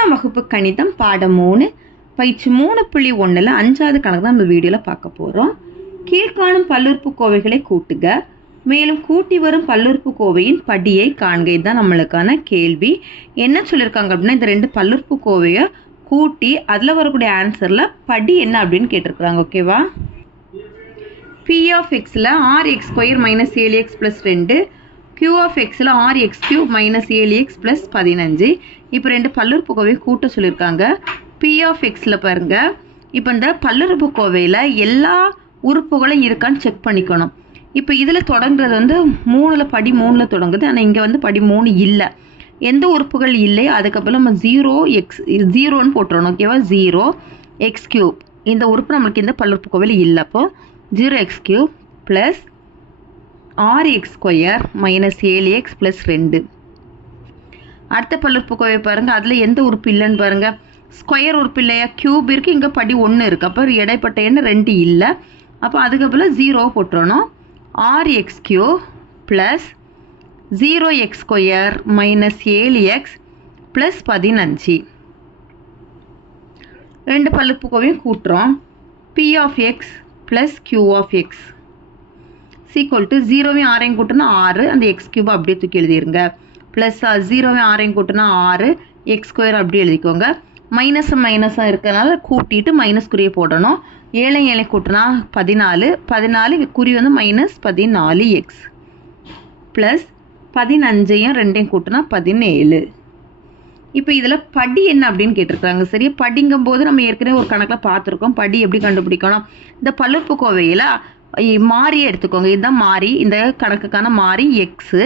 எட்டாம் வகுப்பு கணிதம் பாடம் மூணு பயிற்சி மூணு புள்ளி ஒன்றில் அஞ்சாவது கணக்கு தான் நம்ம வீடியோவில் பார்க்க போகிறோம் கீழ்காணும் பல்லுறுப்பு கோவைகளை கூட்டுக. மேலும் கூட்டி வரும் பல்லுறுப்பு கோவையின் படியை காண்கை. தான் நம்மளுக்கான கேள்வி. என்ன சொல்லியிருக்காங்க அப்படின்னா இந்த ரெண்டு பல்லுறுப்பு கோவையை கூட்டி அதில் வரக்கூடிய ஆன்சரில் படி என்ன அப்படின்னு கேட்டிருக்கிறாங்க ஓகேவா பி ஆஃப் எக்ஸில் ஆர் எக்ஸ் ஸ்கொயர் மைனஸ் ஏழு எக்ஸ் ப்ளஸ் ரெண்டு கியூ ஆஃப் எக்ஸில் ஆர் எக்ஸ் கியூப் மைனஸ் ஏழு எக்ஸ் ப்ளஸ் பதினஞ்சு. இப்போ ரெண்டு பல்லுறுப்புக்கோவை கூட்ட சொல்லியிருக்காங்க பி ஆஃப் எக்ஸில் பாருங்கள் இப்போ இந்த பல்லுறுப்புக்கோவையில் எல்லா உறுப்புகளும் இருக்கான்னு செக் பண்ணிக்கணும். இப்போ இதில் தொடங்குறது வந்து மூணில் படி மூணில் தொடங்குது. ஆனால் இங்கே வந்து படி மூணு இல்லை. எந்த உறுப்புகள் இல்லை? அதுக்கப்புறம் நம்ம ஜீரோ எக்ஸ் ஜீரோன்னு போட்டுறணும். ஓகேவா? ஜீரோ எக்ஸ் கியூப் இந்த உறுப்பு நம்மளுக்கு இந்த பல்லுறுப்புக்கோவையில் இல்லை அப்போ. ஜீரோ எக்ஸ் கியூப் ப்ளஸ் ஆறு எக்ஸ் ஸ்கொயர் மைனஸ் ஏழு எக்ஸ் ப்ளஸ் ரெண்டு. அடுத்த பல்லுறுப்புக்கோவை பாருங்கள் அதில் எந்த உறுப்பு இல்லைன்னு பாருங்கள் ஸ்கொயர் உறுப்பு இல்லையா? கியூப் இருக்குது இங்கே படி ஒன்று இருக்குது அப்போ இடைப்பட்ட எண்ணு ரெண்டு இல்லை. அப்போ அதுக்கப்புறம் ஜீரோ போட்டுறணும். ஆறு x cube plus zero x square minus ஏழு எக்ஸ் ப்ளஸ் பதினஞ்சு. ரெண்டு பல்லுப்புக்கோவையும் கூட்டுறோம். P of x plus Q of x is equal to ஜீரோவையும் ஆறையும் கூட்டினா ஆறு. அந்த எக்ஸ் கியூப் அப்படியே தூக்கி எழுதிருங்க. ப்ளஸ் ஜீரோவையும் ஆறையும் கூட்டினா ஆறு. எக்ஸ் ஸ்கொயர் அப்படியே எழுதிக்கோங்க. மைனஸ் மைனஸாக இருக்கிறனால கூட்டிட்டு மைனஸ் குறியை போடணும். ஏழை ஏழை கூட்டினா பதினாலு. பதினாலு குறி வந்து மைனஸ் பதினாலு எக்ஸ் ப்ளஸ் பதினஞ்சையும் ரெண்டையும் கூட்டினா பதினேழு. இப்போ இதில் படி என்ன அப்படின்னு கேட்டிருக்காங்க. சரி படிங்கும் போது நம்ம ஏற்கனவே ஒரு கணக்கில் பார்த்துருக்கோம். படி எப்படி கண்டுபிடிக்கணும்? இந்த பல்லுறுப்புக்கோவையில் மாறி எடுத்துக்கோங்க. இதுதான் மாறி. இந்த கணக்குக்கான மாறி எக்ஸு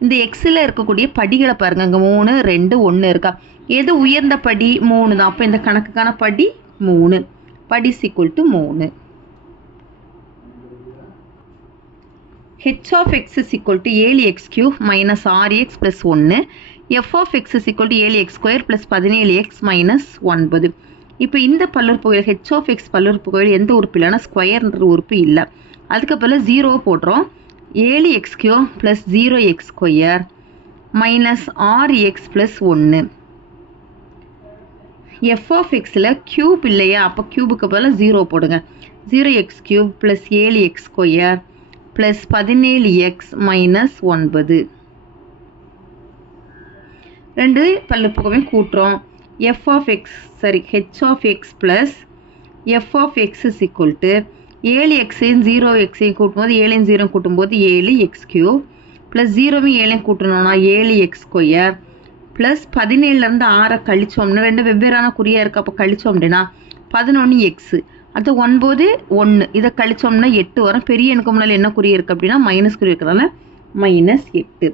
இந்த எக்ஸில் இருக்கக்கூடிய படிகளை பாருங்க. இங்கே மூணு ரெண்டு ஒன்று இருக்கா. எது உயர்ந்த படி? மூணு தான். அப்போ இந்த கணக்குக்கான படி மூணு. படி சீக்குவல் டு மூணு. H of x is equal to ஏழு எக்ஸ் கியூப் மைனஸ் ஆறு எக்ஸ் ப்ளஸ் ஒன்று F of x is equal to ஏழு எக்ஸ் ஸ்கொயர் ப்ளஸ் பதினேழு எக்ஸ் மைனஸ் ஒன்பது. இப்போ இந்த பல்லுறுப்புகள் ஹெச் ஆஃப் எக்ஸ் பல்லுறுப்புகள் எந்த உறுப்பு இல்லைன்னா ஸ்கொயர்ன்ற உறுப்பு இல்லை. அதுக்கு பதில் ஜீரோ போடுறோம். ஏழு x cube plus zero x square minus ஆறு எக்ஸ் ப்ளஸ் ஒன்று எஃப் ஆஃப் எக்ஸில் க்யூப் இல்லையா? அப்போ க்யூபுக்கு பதிலாக ஜீரோ போடுங்க. ஜீரோ எக்ஸ் க்யூப் ப்ளஸ் ஏழு எக்ஸ் ஸ்கொயர் ப்ளஸ் பதினேழு எக்ஸ் மைனஸ் ஒன்பது. ரெண்டு பல்லுப்புக்கவையும் கூட்டுறோம். எஃப் ஆஃப் எக்ஸ் சரி H of x plus F of x is equal to ஏழு எக்ஸையும் ஜீரோ எக்ஸையும் கூட்டும்போது ஏழையும் ஜீரோ கூட்டும்போது ஏழு எக்ஸ் கியூப் ப்ளஸ் ஜீரோவும் ஏழையும் கூட்டணும்னா ஏழு எக்ஸ் ஸ்கொயர் ப்ளஸ் பதினேழுலேருந்து ஆறை கழிச்சோம்னா ரெண்டு வெவ்வேறான குறியாக இருக்குது அப்போ கழிச்சோம் அப்படின்னா பதினொன்று எக்ஸு அது ஒன்பது ஒன்று இதை கழிச்சோம்னா எட்டு வரும். பெரிய எனக்கு முன்னால் என்ன குறி இருக்குது அப்படின்னா மைனஸ் குறி இருக்கிறதால மைனஸ் எட்டு.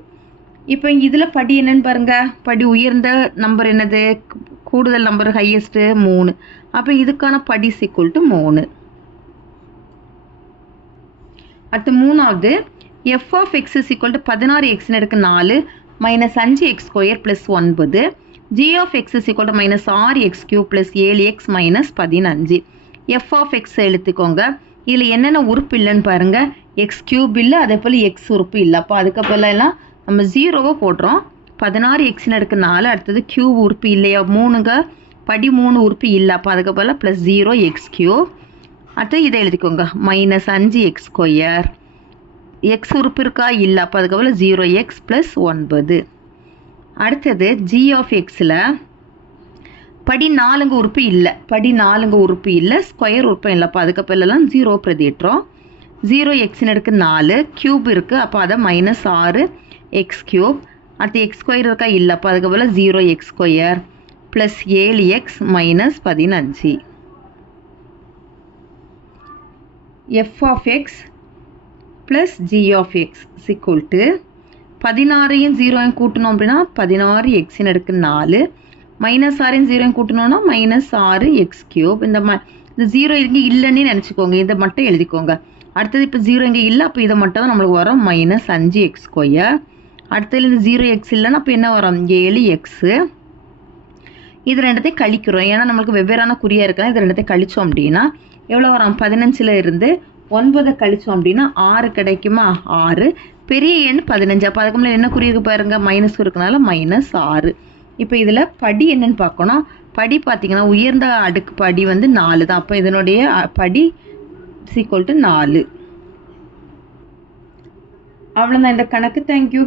இப்போ இதில் படி என்னன்னு பாருங்கள் படி உயர்ந்த நம்பர் என்னது? கூடுதல் நம்பர் ஹையஸ்ட்டு மூணு. அப்போ இதுக்கான படி சிக்குவல் டு மூணு. அடுத்து மூணாவது F of x is equal to பதினாறு எக்ஸ்னு எடுக்க நாலு மைனஸ் அஞ்சு எக்ஸ் ஸ்கொயர் ப்ளஸ் ஒன்பது. G of x is equal to minus ஆறு எக்ஸ் கியூ ப்ளஸ் ஏழு எக்ஸ் மைனஸ் பதினஞ்சு. எஃப் ஆஃப் எக்ஸ் எடுத்துக்கோங்க. இதில் என்னென்ன உறுப்பு இல்லைன்னு பாருங்கள் எக்ஸ் கியூப் இல்லை அதே போல் எக்ஸ் உறுப்பு இல்லை. அப்போ அதுக்கப்புறம் எல்லாம் நம்ம ஜீரோவை போடுறோம். பதினாறு எக்ஸின் எடுக்க நாலு அடுத்தது கியூ உறுப்பு இல்லையா? மூணுங்க. படி மூணு உறுப்பு இல்லை. அப்போ அதுக்கப்புறம் ப்ளஸ் ஜீரோ எக்ஸ் கியூ அடுத்து இதை எழுதிக்கோங்க. மைனஸ் அஞ்சு எக்ஸ் ஸ்கொயர் எக்ஸ் உறுப்பு இருக்கா? இல்லை. அப்போ அதுக்கப்புறம் ஜீரோ எக்ஸ் ப்ளஸ் ஒன்பது. அடுத்தது ஜி ஆஃப் எக்ஸில் படி நாலுங்க உறுப்பு இல்லை. படி நாலுங்க உறுப்பு இல்லை. ஸ்கொயர் உறுப்பும் இல்லை. அப்போ அதுக்கப்புறம் ஜீரோ பிரதிட்டுறோம் ஜீரோ எக்ஸ்னு எடுக்கு நாலு க்யூப் இருக்குது அப்போ அதை மைனஸ் ஆறு எக்ஸ் க்யூப் அடுத்து எக்ஸ் ஸ்கொயர் இருக்கா? இல்லை. அப்போ அதுக்கப்புறம் ஜீரோ எக்ஸ் ஸ்கொயர் ப்ளஸ் ஏழு எக்ஸ் மைனஸ் பதினஞ்சு. F of x plus g of x equal to பதினாறையும் ஜீரோயும் கூட்டணும் அப்படின்னா பதினாறு எக்ஸின் எடுக்கு நாலு. மைனஸ் ஆறையும் ஜீரோயும் கூட்டணும்னா மைனஸ் ஆறு எக்ஸ் கியூப் இந்த ம இந்த ஜீரோ இங்கே இல்லைன்னு நினச்சிக்கோங்க. இதை மட்டும் எழுதிக்கோங்க. அடுத்தது இப்போ ஜீரோ இங்கே இல்லை. அப்போ இதை மட்டும் தான் நம்மளுக்கு வரும். மைனஸ் அஞ்சு எக்ஸ் ஸ்கொயர் அடுத்தது இந்த ஜீரோ எக்ஸ் இல்லைன்னா அப்போ என்ன வரும்? ஏழு எக்ஸு இது ரெண்டத்தையும் கழிக்கிறோம். ஏன்னா நம்மளுக்கு வெவ்வேறான குறியாக இருக்கலாம். இது ரெண்டத்தையும் கழித்தோம் அப்படின்னா எவ்வளோ வரும்? பதினஞ்சில் இருந்து ஒன்பதை கழித்தோம் அப்படின்னா ஆறு கிடைக்குமா? ஆறு. பெரிய எண் பதினஞ்சு. அப்போ அதுக்கு முன்னாடி என்ன குறி இருக்கு பாருங்க? மைனஸ் இருக்கனால மைனஸ் ஆறு. இப்போ இதில் படி என்னன்னு பார்க்கணும். படி பார்த்தீங்கன்னா உயர்ந்த அடுக்கு படி வந்து நாலு தான். அப்போ இதனுடைய படி சீக்வல் டு நாலு. அவ்வளோதான் இந்த கணக்கு. தேங்க்யூ